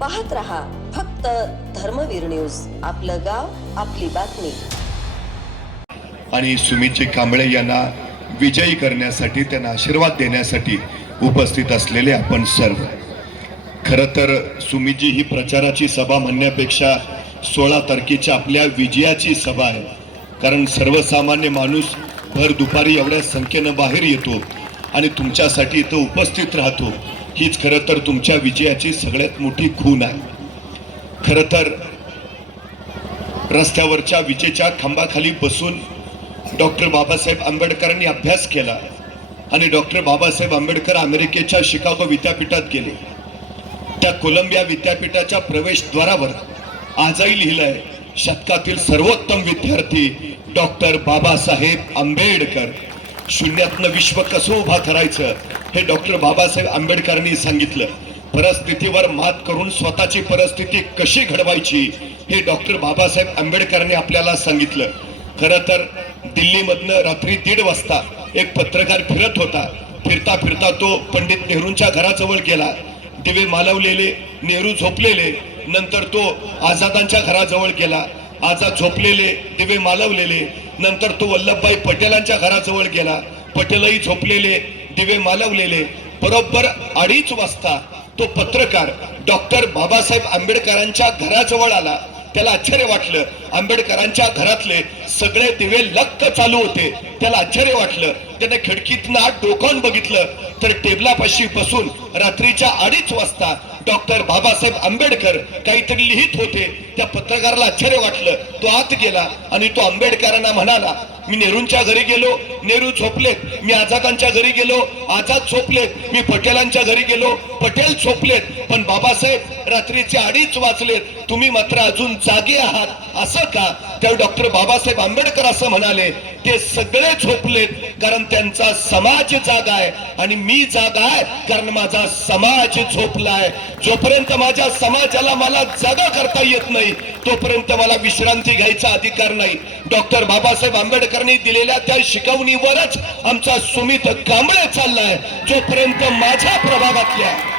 पाहत रहा फक्त धर्मवीर न्यूज. आपलं गाव आपली बातमी. आणि सुमितजी कांबळे यांना विजयी करण्यासाठी त्यांना आशीर्वाद देण्यासाठी उपस्थित असलेले आपण सर्व. खरं तर सुमितजी ही प्रचाराची सभा म्हणण्यापेक्षा सोळा तारखेच्या आपल्या विजयाची सभा आहे. कारण सर्वसामान्य माणूस भर दुपारी एवढ्या संख्येनं बाहेर येतो आणि तुमच्यासाठी इथं उपस्थित राहतो. हीच खरं तर तुमच्या विजयाची सगळ्यात मोठी खून आहे. खरं तर रस्त्यावरच्या विजेच्या खांबाखाली बसून डॉक्टर बाबासाहेब आंबेडकरांनी अभ्यास केला आणि डॉक्टर बाबासाहेब आंबेडकर अमेरिकेच्या शिकागो विद्यापीठात गेले. त्या कोलंबिया विद्यापीठाच्या प्रवेशद्वारावर आजही लिहिलंय शतकातील सर्वोत्तम विद्यार्थी डॉक्टर बाबासाहेब आंबेडकर. शून्यातनं विश्व कसं उभा करायचं हे डॉक्टर बाबासाहेब आंबेडकरांनी सांगितलं. परिस्थितीवर मात करून स्वतःची परिस्थिती कशी घडवायची हे डॉक्टर बाबासाहेब आंबेडकरांनी आपल्याला सांगितलं. खरं तर दिल्लीमधनं रात्री दीड वाजता एक पत्रकार फिरत होता. फिरता फिरता तो पंडित नेहरूंच्या घराजवळ गेला. दिवे मालवलेले नेहरू झोपलेले नंतर तो आझादांच्या घराजवळ गेला. आझाद झोपलेले दिवे मालवलेले नंतर तो वल्लभभाई पटेलांच्या घराजवळ गेला. पटेलही झोपलेले दिवे मालवलेले. बरोबर अडीच वाजता तो पत्रकार डॉक्टर बाबासाहेब आंबेडकरांच्या घराजवळ आला. त्याला आश्चर्य वाटलं. आंबेडकरांच्या घरातले सगळे दिवे लक्क चालू होते. त्याला आश्चर्य वाटलं. त्याने खिडकीतनं आत डोकावून बघितलं तर टेबलापाशी बसून रात्रीच्या अडीच वाजता डॉक्टर बाबासाहेब आंबेडकर काहीतरी लिहित होते. त्या पत्रकाराला आश्चर्य वाटलं. तो आत गेला आणि तो आंबेडकरांना म्हणाला मी नेहरूंच्या घरी गेलो नेहरू झोपलेत. मी आझादांच्या घरी गेलो आझाद झोपलेत. मी पटेलांच्या घरी गेलो पटेल झोपलेत. पण बाबासाहेब रात्रीचे अडीच वाचलेत तुम्ही मात्र अजून जागे आहात असं का? त्या डॉक्टर बाबासाहेब आंबेडकर असं म्हणाले ते सगळे झोपलेत कारण त्यांचा समाज जागा आहे. आणि मी जागा आहे कारण माझा समाज झोपलाय. जोपर्यंत माझ्या समाजाला मला जागा करता येत नाही तोपर्यंत मला विश्रांती घ्यायचा अधिकार नाही. डॉक्टर बाबासाहेब आंबेडकरांनी दिलेल्या त्या शिकवणीवरच आमचा सुमित कांबळे चाललाय जोपर्यंत माझ्या प्रभागातल्या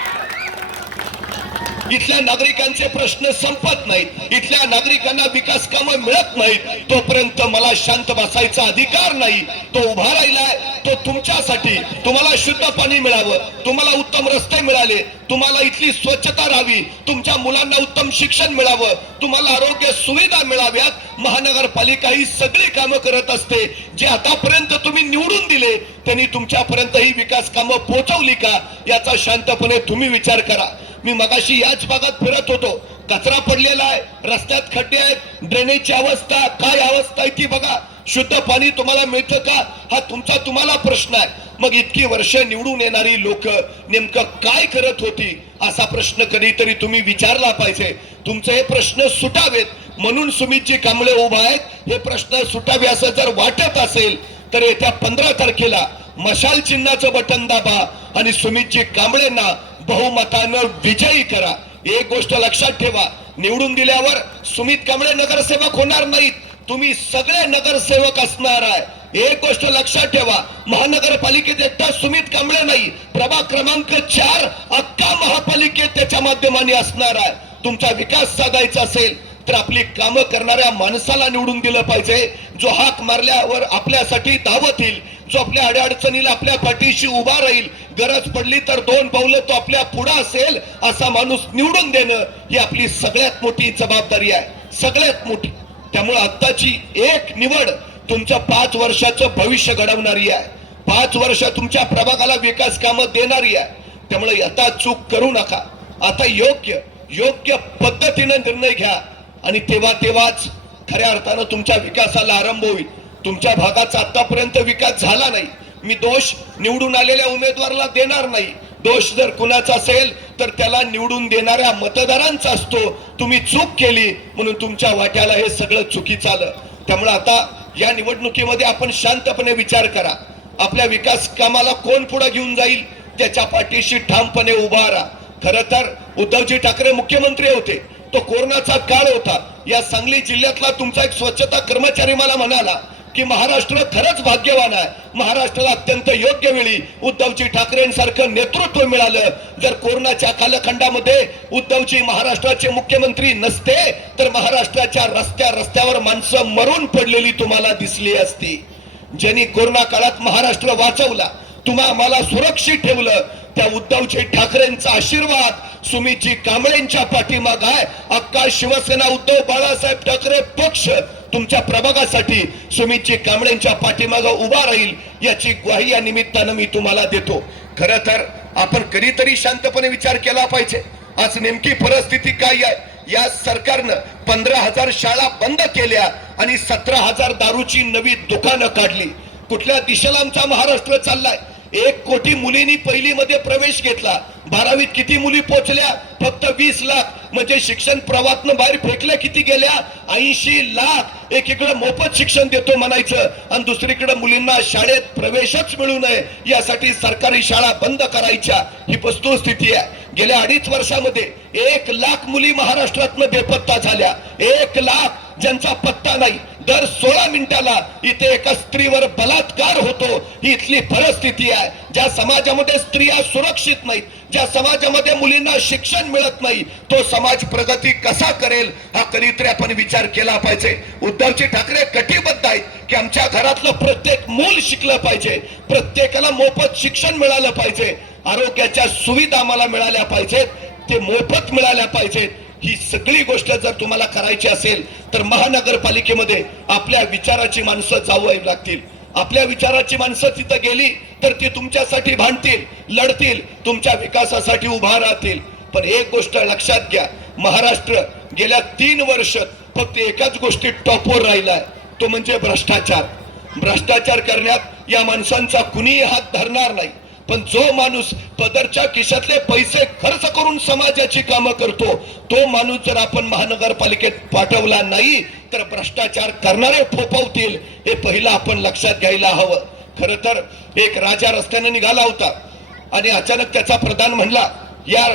इथल्या नागरिकांचे प्रश्न संपत नाहीत. इथल्या नागरिकांना विकास कामं मिळत नाहीत. तोपर्यंत मला शांत बसायचा अधिकार नाही. तो उभा राहिलाय. तो तुमच्यासाठी. तुम्हाला शुद्ध पाणी मिळावं. तुम्हाला उत्तम रस्ते मिळाले. तुम्हाला इथली स्वच्छता राहावी. तुमच्या मुलांना उत्तम शिक्षण मिळावं. तुम्हाला आरोग्य सुविधा मिळाव्यात. महानगरपालिका ही सगळी कामं करत असते. जे आतापर्यंत तुम्ही निवडून दिले त्यांनी तुमच्यापर्यंत ही विकास कामं पोहोचवली का? याचा शांतपणे तुम्ही विचार करा. मी मगाशी याच भागात फिरत होतो. कचरा पडलेला आहे रस्त्यात खड्डे आहेत ड्रेनेजची अवस्था काय अवस्था आहे ती बघा. शुद्ध पाणी तुम्हाला मिळतं का? हा तुमचा तुम्हाला प्रश्न आहे. मग इतकी वर्ष निवडून येणारी लोक नेमकं काय करत होती? असा प्रश्न कधीतरी तुम्ही विचारला पाहिजे. तुमचे हे प्रश्न सुटावेत. म्हणून सुमितजी कांबळे उभा आहेत. हे प्रश्न सुटावे असं जर वाटत असेल तर येत्या पंधरा तारखेला मशाल चिन्हाचं बटन दाबा आणि सुमितजी कांबळेंना बहुमतानं विजयी करा. एक गोष्ट लक्षात ठेवा. निवडून दिल्यावर सुमित कांबळे नगरसेवक होणार नाहीत. तुम्ही सगळे नगरसेवक असणार आहे. एक गोष्ट लक्षात ठेवा. महानगरपालिकेत एकटा सुमित कांबळे नाही. प्रभाग क्रमांक चार अख्खा महापालिकेत त्याच्या माध्यमाने असणार आहे. तुमचा विकास साधायचा असेल तर आपली कामं करणाऱ्या माणसाला निवडून दिलं पाहिजे. जो हाक मारल्यावर आपल्यासाठी धावत येईल. जो आपल्या अडचणीला आपल्या पाठीशी उभा राहील गरज पडली तर दोन पावलं तो आपल्या पुढे असेल असा माणूस निवडून देणं ही आपली सगळ्यात मोठी जबाबदारी आहे. सगळ्यात मोठी. त्यामुळे आत्ताची एक निवड तुमच्या पाच वर्षाचं भविष्य घडवणारी आहे. पाच वर्ष तुमच्या प्रभागाला विकास कामं देणारी आहे. त्यामुळे आता चूक करू नका. आता योग्य योग्य पद्धतीने निर्णय घ्या. आणि तेव्हा तेव्हाच खऱ्या अर्थानं तुमच्या विकासाला आरंभ होईल. तुमच्या भागाचा आतापर्यंत विकास झाला नाही. मी दोष निवडून आलेल्या उमेदवाराला देणार नाही. दोष जर कुणाचा असेल तर त्याला निवडून देणाऱ्या मतदारांचा असतो. तुम्ही चूक केली म्हणून तुमच्या वाट्याला हे सगळं चुकीचं आलं. त्यामुळे आता या निवडणुकीमध्ये आपण शांतपणे विचार करा. आपल्या विकास कामाला कोण पुढे घेऊन जाईल त्याच्या पाठीशी ठामपणे उभा राहा. खर तर उद्धवजी ठाकरे मुख्यमंत्री होते. तो कोरोनाचा काळ होता. या सांगली जिल्ह्यातला तुमचा एक स्वच्छता कर्मचारी मला म्हणाला की महाराष्ट्र खरंच भाग्यवान आहे. महाराष्ट्राला अत्यंत योग्य वेळी उद्धवजी ठाकरेंसारखं नेतृत्व मिळालं. जर कोरोनाच्या कालखंडामध्ये उद्धवजी महाराष्ट्राचे मुख्यमंत्री नसते तर महाराष्ट्राच्या रस्त्या रस्त्यावर माणसं मरून पडलेली तुम्हाला दिसली असती. ज्यांनी कोरोना काळात महाराष्ट्र वाचवला तुम्हा मला सुरक्षित ठेवलं. त्या उद्धवजी ठाकरेंचा आशीर्वाद सुमितजी कांबळेंच्या पाठीमाग आहे. अक्का शिवसेना उद्धव बाळासाहेब ठाकरे पक्ष तुमच्या प्रभागासाठी सुमितजी कांबळेंच्या पाठीमागं उभा राहील याची ग्वाही या निमित्तानं मी तुम्हाला देतो. खर तर आपण कधीतरी शांतपणे विचार केला पाहिजे. आज नेमकी परिस्थिती काय आहे? या सरकारनं पंधरा हजार शाळा बंद केल्या आणि सतरा हजार दारूची नवी दुकानं काढली. कुठल्या दिशेला आमचा महाराष्ट्र चाललाय? एक कोटी मुलींनी पहिली मध्ये प्रवेश घेतला. बारावीत किती मुली पोचल्या? फक्त वीस लाख. म्हणजे शिक्षण प्रवाहातनं बाहेर फेकल्या किती गेल्या? ऐंशी लाख. एकीकडे मोफत शिक्षण देतो म्हणायचं. आणि दुसरीकडे मुलींना शाळेत प्रवेशच मिळू नये. यासाठी सरकारी शाळा बंद करायच्या. ही वस्तुस्थिती आहे. गेल्या अडीच वर्षामध्ये एक लाख मुली महाराष्ट्रातनं बेपत्ता झाल्या. एक लाख ज्यांचा पत्ता नाही. दर सोळा मिनिटाला इथे एका स्त्रीवर बलात्कार होतो. ही इथली परिस्थिती आहे. ज्या समाजामध्ये स्त्रिया सुरक्षित नाहीत ज्या समाजामध्ये मुलींना शिक्षण मिळत नाही तो समाज प्रगती कसा करेल हा कधीतरी आपण विचार केला पाहिजे. उद्धवजी ठाकरे कटिबद्ध आहेत की आमच्या घरातलं प्रत्येक मूल शिकलं पाहिजे. प्रत्येकाला मोफत शिक्षण मिळालं पाहिजे. आरोग्याच्या सुविधा आम्हाला मिळाल्या पाहिजेत. ते मोफत मिळाल्या पाहिजेत. ही सगळी गोष्ट जर तुम्हाला करायची असेल तर महानगरपालिकेमध्ये आपल्या विचाराची माणसं जाऊ लागतील. आपल्या विचाराची माणसं तिथं गेली तर ती तुमच्यासाठी भांडतील लढतील तुमच्या विकासासाठी उभा राहतील. पण एक गोष्ट लक्षात घ्या महाराष्ट्र गेल्या तीन वर्ष फक्त एकाच गोष्टीत टॉपवर राहिलाय तो म्हणजे भ्रष्टाचार. भ्रष्टाचार करण्यात या माणसांचा कुणीही हात धरणार नाही. पण जो माणूस पदरच्या खिशातले पैसे खर्च करून समाजाची कामं करतो तो माणूस जर आपण महानगरपालिकेत पाठवला नाही तर भ्रष्टाचार करणारे फोपवतील हे पहिलं आपण लक्षात घ्यायला हवं. खर तर एक राजा रस्त्याने निघाला होता आणि अचानक त्याचा प्रधान म्हणला या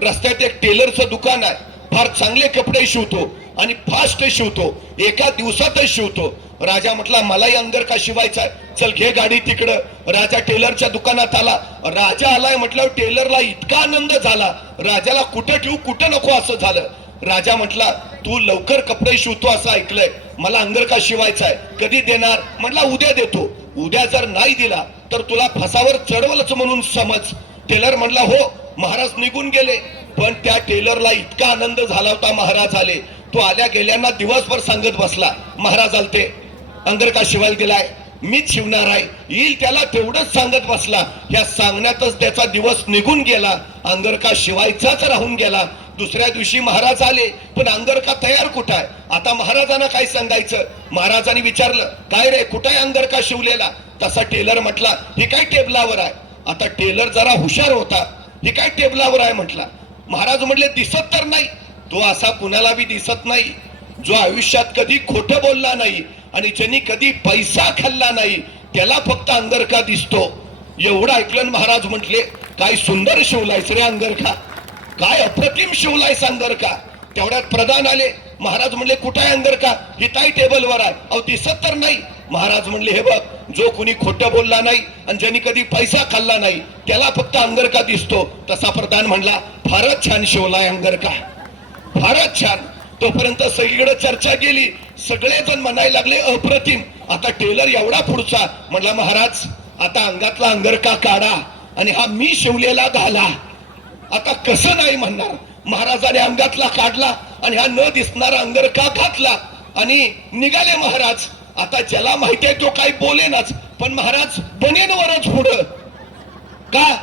रस्त्यात एक टेलरचं दुकान आहे फार चांगले कपडे शिवतो आणि फास्ट शिवतो एका दिवसातच शिवतो. राजा म्हटला मलाही अंदर का शिवायचा चल घे गाडी तिकडं. राजा टेलरच्या दुकानात आला. राजा आलाय म्हटल्यावर टेलरला इतका आनंद झाला. राजाला कुठं ठेवू? कुठं नको? असं झालं. राजा म्हटला तू लवकर कपडे शिवतो असं ऐकलंय. मला अंगर का शिवायचा आहे? कधी देणार? म्हटला उद्या देतो. उद्या जर नाही दिला तर तुला फसावर चढवलंच म्हणून समज. टेलर म्हटला हो महाराज निघून गेले. पण त्या टेलरला इतका आनंद झाला होता महाराज आले. तो आल्या गेल्यांना दिवसभर सांगत बसला महाराज आलते. अंगरका शिवायला दिलाय? मीच शिवणार आहे. येईल त्याला तेवढंच सांगत बसला. या सांगण्यातच त्याचा दिवस निघून गेला. अंगरका शिवायचाच राहून गेला. दुसऱ्या दिवशी महाराज आले. पण अंगरका तयार कुठं आहे आता महाराजांना काय सांगायचं? महाराजांनी विचारलं काय रे कुठं आहे अंगरका शिवलेला? तसा टेलर म्हटला हे काय टेबलावर आहे? आता टेलर जरा हुशार होता. हे काय टेबलावर आहे? म्हटला. महाराज म्हटले दिसत तर नाही. तो असा कुणाला बी दिसत नाही. जो आयुष्यात कधी खोटं बोलला नाही आणि ज्यांनी कधी पैसा खाल्ला नाही त्याला फक्त अंगरखा दिसतो. एवढं ऐकलं महाराज म्हटले काय सुंदर शिवलायस रे अंगरखा. काय अप्रतिम शिवलायस अंगरखा. तेवढ्यात प्रधान आले. महाराज म्हणले कुठं आहे अंगरखा? ही ताई टेबलवर आहे. अहो दिसत तर नाही. महाराज म्हणले हे बघ जो कुणी खोटं बोलला नाही आणि ज्यांनी कधी पैसा खाल्ला नाही त्याला फक्त अंगरखा दिसतो. तसा प्रधान म्हणला फारच छान शिवलाय अंगरखा. फारच छान. तोपर्यंत सगळीकडे चर्चा गेली सगळेजण म्हणायला लागले अप्रतिम. आता टेलर एवढा पुढचा. म्हटला महाराज आता अंगातला अंगरका काढा आणि हा मी शिवलेला घाला. आता कसं नाही म्हणणार? महाराजाने अंगातला काढला आणि हा न दिसणारा अंगरका घातला आणि निघाले महाराज. आता ज्याला माहिती आहे तो काही बोलेनाच पण महाराज बनेनवरच पुढं. का?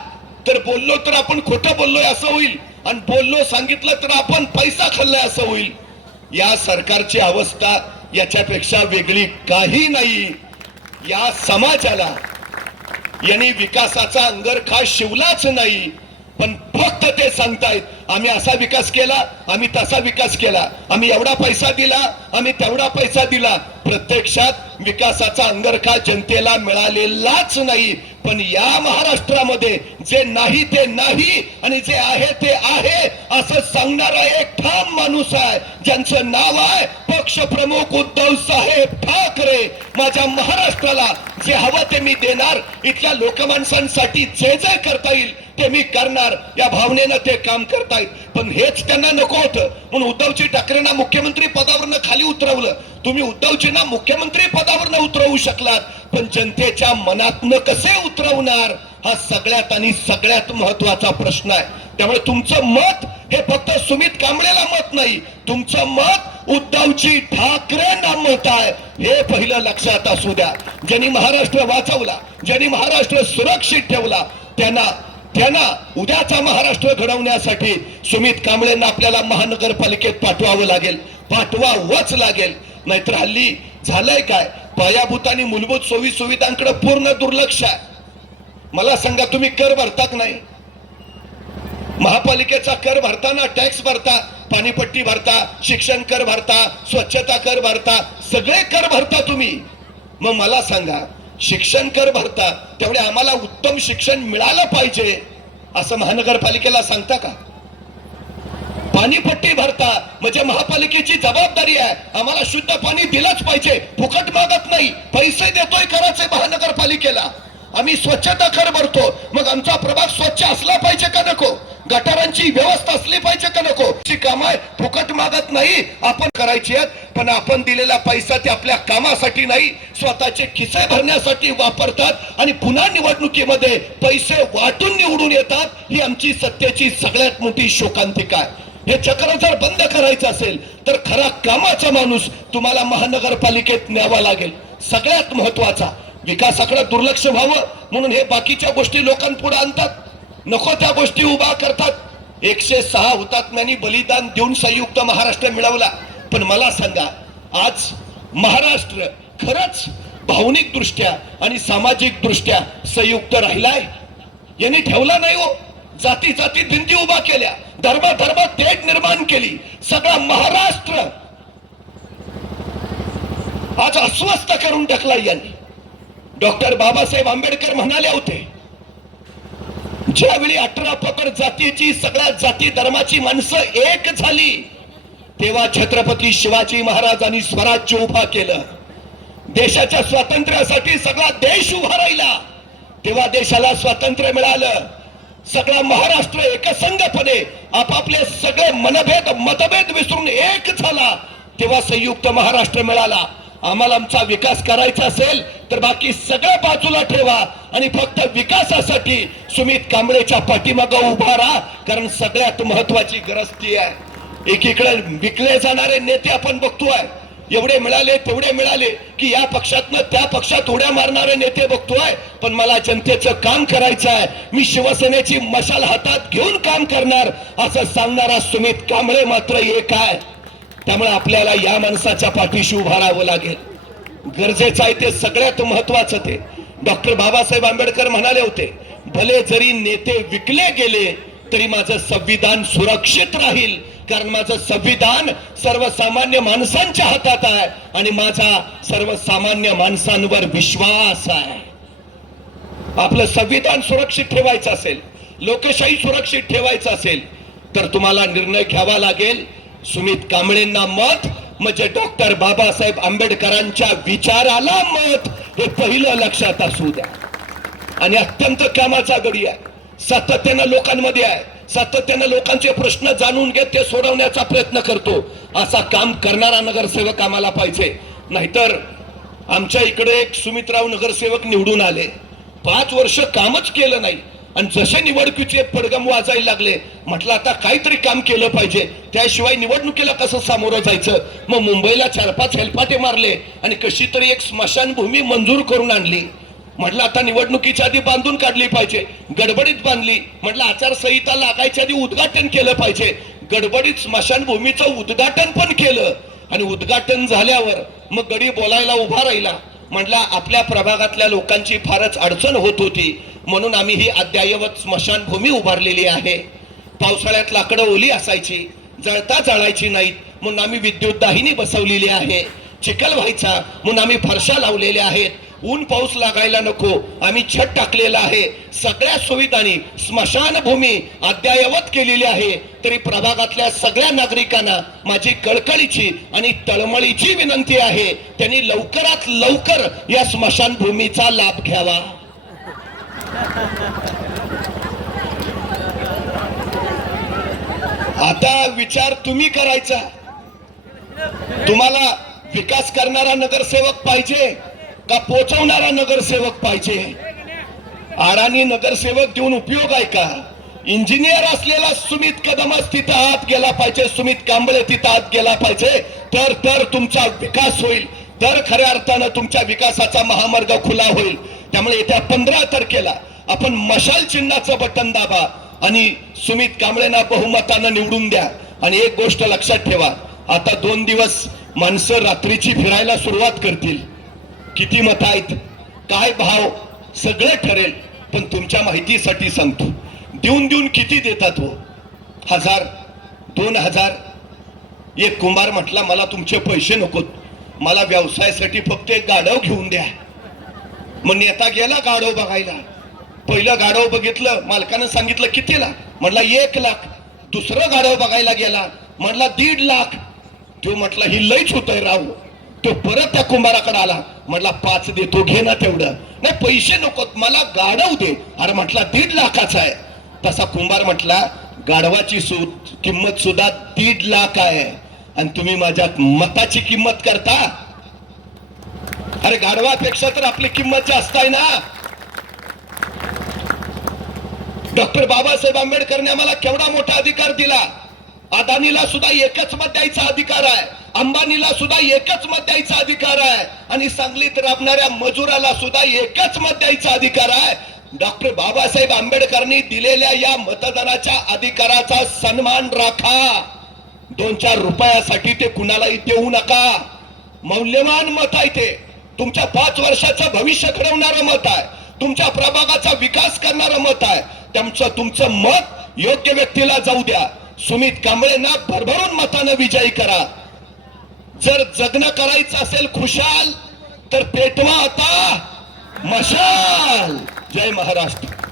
तर बोललो तर आपण खोटं बोललोय असं होईल. आणि बोललो सांगितलं तर आपण पैसा खाल्लाय असं होईल. या सरकारची अवस्था याच्यापेक्षा वेगळी काही नाही. या समाजाला यांनी विकासाचा अंगरखा शिवलाच नाही. पण फक्त ते सांगतायत आम्ही असा विकास केला आम्ही तसा विकास केला. आम्ही एवढा पैसा दिला आम्ही तेवढा पैसा दिला. प्रत्यक्षात विकासाचा अंगरखा जनतेला मिळालेलाच नाही. पण या महाराष्ट्रामध्ये जे नाही ते नाही आणि जे आहे ते आहे. असं सांगणारा एक ठाम माणूस आहे ज्यांचं नाव आहे पक्ष प्रमुख उद्धव साहेब ठाकरे. माझ्या महाराष्ट्राला जे हवं ते मी देणार इथल्या लोकमाणसांसाठी जे जे करता येईल ते मी करणार या भावनेनं ते काम करतायत पण हेच त्यांना नको होतं. म्हणून उद्धवजी ठाकरेंना मुख्यमंत्री पदावरनं खाली उतरवलं. तुम्ही उद्धवजींना मुख्यमंत्री पदावरनं उतरवू शकलात पण जनतेच्या मनातनं कसे उतरवणार? हा सगळ्यात आणि सगळ्यात महत्त्वाचा प्रश्न आहे. त्यामुळे तुमचं मत हे फक्त सुमित कांबळेला मत नाही तुमचं मत उद्धवजी ठाकरेंना मत आहे. हे पहिलं लक्षात असू द्या. ज्यांनी महाराष्ट्र वाचवला ज्यांनी महाराष्ट्र सुरक्षित ठेवला त्यांना त्यांना उद्याचा महाराष्ट्र घडवण्यासाठी सुमित कांबळेंना आपल्याला महानगरपालिकेत पाठवावं लागेल पाठवावंच लागेल. नाहीतर हल्ली झालंय काय? पायाभूत आणि मूलभूत सोयी सुविधांकडे पूर्ण दुर्लक्ष आहे. मला सांगा तुम्ही कर भरतात नाही? महापालिकेचा कर भरताना टॅक्स भरता पाणीपट्टी भरता शिक्षण कर भरता स्वच्छता कर भरता सगळे कर भरता तुम्ही. मग मला सांगा शिक्षण कर भरता तेवढे आम्हाला उत्तम शिक्षण मिळालं पाहिजे असं महानगरपालिकेला सांगता का? पाणीपट्टी भरता म्हणजे महापालिकेची जबाबदारी आहे. आम्हाला शुद्ध पाणी दिलंच पाहिजे फुकट मागत नाही. पैसे देतोय करायचे महानगरपालिकेला. आम्ही स्वच्छता कर भरतो. मग आमचा प्रभाग स्वच्छ असला पाहिजे का नको? गटारांची व्यवस्था असली पाहिजे का नको? ची काम आहे फुकट मागत नाही आपण करायची आहेत पण आपण दिलेला पैसा ते आपल्या कामासाठी नाही स्वतःचे खिसे भरण्यासाठी वापरतात आणि पुन्हा निवडणुकीमध्ये पैसे वाटून निवडून येतात ही आमची सत्तेची सगळ्यात मोठी शोकांतिका आहे. हे चक्र जर बंद करायचं असेल तर खरा कामाचा माणूस तुम्हाला महानगरपालिकेत न्यावा लागेल. सगळ्यात महत्त्वाचा विकासाकडे दुर्लक्ष व्हावं म्हणून हे बाकीच्या गोष्टी लोकांपुढे आणतात. नको त्या गोष्टी उभा करतात. एकशे सहा हुतात्म्यांनी बलिदान देऊन संयुक्त महाराष्ट्र मिळवला. पण मला सांगा आज महाराष्ट्र खरंच भावनिक दृष्ट्या आणि सामाजिक दृष्ट्या संयुक्त राहिलाय? यांनी ठेवला नाही हो. जाती जाती भिंती उभा केल्या. धर्मा धर्म थेट निर्माण केली. सगळा महाराष्ट्र आज अस्वस्थ करून टाकला यांनी. डॉक्टर बाबासाहेब आंबेडकर म्हणाले होते ज्यावेळी अठरा पकड जातीची सगळ्या जाती धर्माची माणसं एक झाली तेव्हा छत्रपती शिवाजी महाराजांनी स्वराज्य उभा केलं. देशाच्या स्वातंत्र्यासाठी सगळा देश उभा राहिला. तेव्हा देशाला स्वातंत्र्य मिळालं. सगळा महाराष्ट्र एकसंघपणे आपापले सगळे मनभेद मतभेद विसरून एक झाला. तेव्हा संयुक्त महाराष्ट्र मिळाला. आम्हाला आमचा विकास करायचा असेल तर बाकी सगळं बाजूला ठेवा. आणि फक्त विकासासाठी सुमित कांबळेच्या पाठीमागं उभा राहा कारण सगळ्यात महत्वाची गरज ती आहे. एकीकडे विकले जाणारे नेते आपण बघतोय. एवढे मिळाले तेवढे मिळाले की या पक्षातनं त्या पक्षात उड्या मारणारे नेते बघतोय. पण मला जनतेचं काम करायचं आहे. मी शिवसेनेची मशाल हातात घेऊन काम करणार असं सांगणारा सुमित कांबळे मात्र एक आहे. त्यामुळे आपल्याला या माणसाच्या पाठीशी उभा राहावं लागेल. गरजेचं आहे ते सगळ्यात महत्वाचं ते. डॉक्टर बाबासाहेब आंबेडकर म्हणाले होते भले जरी नेते विकले गेले तरी माझं संविधान सुरक्षित राहील. कारण माझं संविधान सर्वसामान्य माणसांच्या हातात आहे आणि माझा सर्वसामान्य माणसांवर विश्वास आहे. आपलं संविधान सुरक्षित ठेवायचं असेल लोकशाही सुरक्षित ठेवायचं असेल तर तुम्हाला निर्णय घ्यावा लागेल. सुमित कांबळेंना मत म्हणजे डॉक्टर बाबासाहेब आंबेडकरांच्या विचाराला मत हे पहिलं लक्षात असू द्या. आणि अत्यंत कामाचा गडी आहे. सातत्यानं लोकांमध्ये आहे. सातत्यानं लोकांचे प्रश्न जाणून घेत ते सोडवण्याचा प्रयत्न करतो. असा काम करणारा नगरसेवक आम्हाला पाहिजे. नाहीतर आमच्या इकडे एक सुमितराव नगरसेवक निवडून आले. पाच वर्ष कामच केलं नाही. आणि जसे निवडणुकीचे पडगम वाजायला लागले म्हटलं आता काहीतरी काम केलं पाहिजे. त्याशिवाय निवडणुकीला कसं सामोरं जायचं? मग मुंबईला चार पाच हेलपाटे मारले आणि कशी तरी एक स्मशानभूमी मंजूर करून आणली. म्हटलं आता निवडणुकीच्या आधी बांधून काढली पाहिजे. गडबडीत बांधली. म्हटलं आचारसंहिता लागायच्या आधी उद्घाटन केलं पाहिजे. गडबडीत स्मशानभूमीचं उद्घाटन पण केलं. आणि उद्घाटन झाल्यावर मग गडी बोलायला उभा राहिला. म्हटला आपल्या प्रभागातल्या लोकांची फारच अडचण होत होती. म्हणून आम्ही ही अद्यायवत स्मशानभूमी उभारलेली आहे. पावसाळ्यात लाकडं ओली असायची जळता जळायची नाहीत. म्हणून आम्ही विद्युत दाहिनी बसवलेली आहे. चिखल व्हायचा म्हणून आम्ही फरशा लावलेल्या आहेत. ऊन पाऊस लागायला नको. आम्ही छत टाकलेला आहे. सगळ्या सुविधांनी स्मशानभूमी अद्ययावत केलेली आहे. तरी प्रभागातल्या सगळ्या नागरिकांना माझी कळकळीची आणि तळमळीची विनंती आहे. त्यांनी लवकरात लवकर या स्मशानभूमीचा लाभ घ्यावा. आता विचार तुम्ही करायचा. तुम्हाला विकास करणारा नगरसेवक पाहिजे. का पोचवणारा नगरसेवक पाहिजे? आडानी नगरसेवक देऊन उपयोग आहे का? इंजिनियर असलेला सुमित कदमच तिथं आत गेला पाहिजे सुमित कांबळे तिथं आत गेला पाहिजे. तर तर तुमचा विकास होईल. तर खऱ्या अर्थानं तुमच्या विकासाचा महामार्ग खुला होईल. त्यामुळे येत्या पंधरा तारखेला आपण मशाल चिन्हाचं बटन दाबा आणि सुमित कांबळेंना बहुमतानं निवडून द्या. आणि एक गोष्ट लक्षात ठेवा. आता दोन दिवस माणसं रात्रीची फिरायला सुरुवात करतील. किती मत आहेत काय भाव सगळं ठरेल पण तुमच्या माहितीसाठी सांगतो. देऊन देऊन किती देतात हो? हजार दोन हजार. एक कुंभार म्हटला मला तुमचे पैसे नकोत. मला व्यवसायासाठी फक्त एक गाढव घेऊन द्या. मग नेता गेला गाढव बघायला. पहिलं गाढव बघितलं मालकानं सांगितलं कितीला? म्हटला एक लाख. दुसरं गाढव बघायला गेला म्हटला दीड लाख. तो म्हटला ही लईच होतंय राव. तो परत त्या कुंभाराकडे आला. म्हटला पाच देतो घे ना तेवढं. नाही पैसे नकोत मला गाढव दे. अरे म्हटला दीड लाखाचा आहे. तसा कुंभार म्हटला गाढवाची सुद किंमत सुद्धा दीड लाख आहे. आणि तुम्ही माझ्या मताची किंमत करता? अरे गाढवापेक्षा तर आपली किंमत जास्त आहे ना? डॉक्टर बाबासाहेब आंबेडकरने आम्हाला केवढा मोठा अधिकार दिला? अदानीला सुद्धा एकच मत द्यायचा अधिकार आहे. अंबानीला सुद्धा एकच मत द्यायचा अधिकार आहे. आणि सांगलीत राबणाऱ्या मजुराला सुद्धा एकच मत द्यायचा अधिकार आहे. डॉक्टर बाबासाहेब आंबेडकरांनी दिलेल्या या मतदानाच्या अधिकाराचा सन्मान राखा. दोन चार रुपयासाठी ते कुणालाही देऊ नका. मौल्यवान मत आहे ते. तुमच्या पाच वर्षाचं भविष्य घडवणारं मत आहे. तुमच्या प्रभागाचा विकास करणारं मत आहे. तुमचं तुमचं मत योग्य व्यक्तीला जाऊ द्या. सुमित कांबळेंना भरभरून मतानं विजयी करा. जर जगणं करायचं असेल खुशाल तर पेटवा आता मशाल. जय महाराष्ट्र.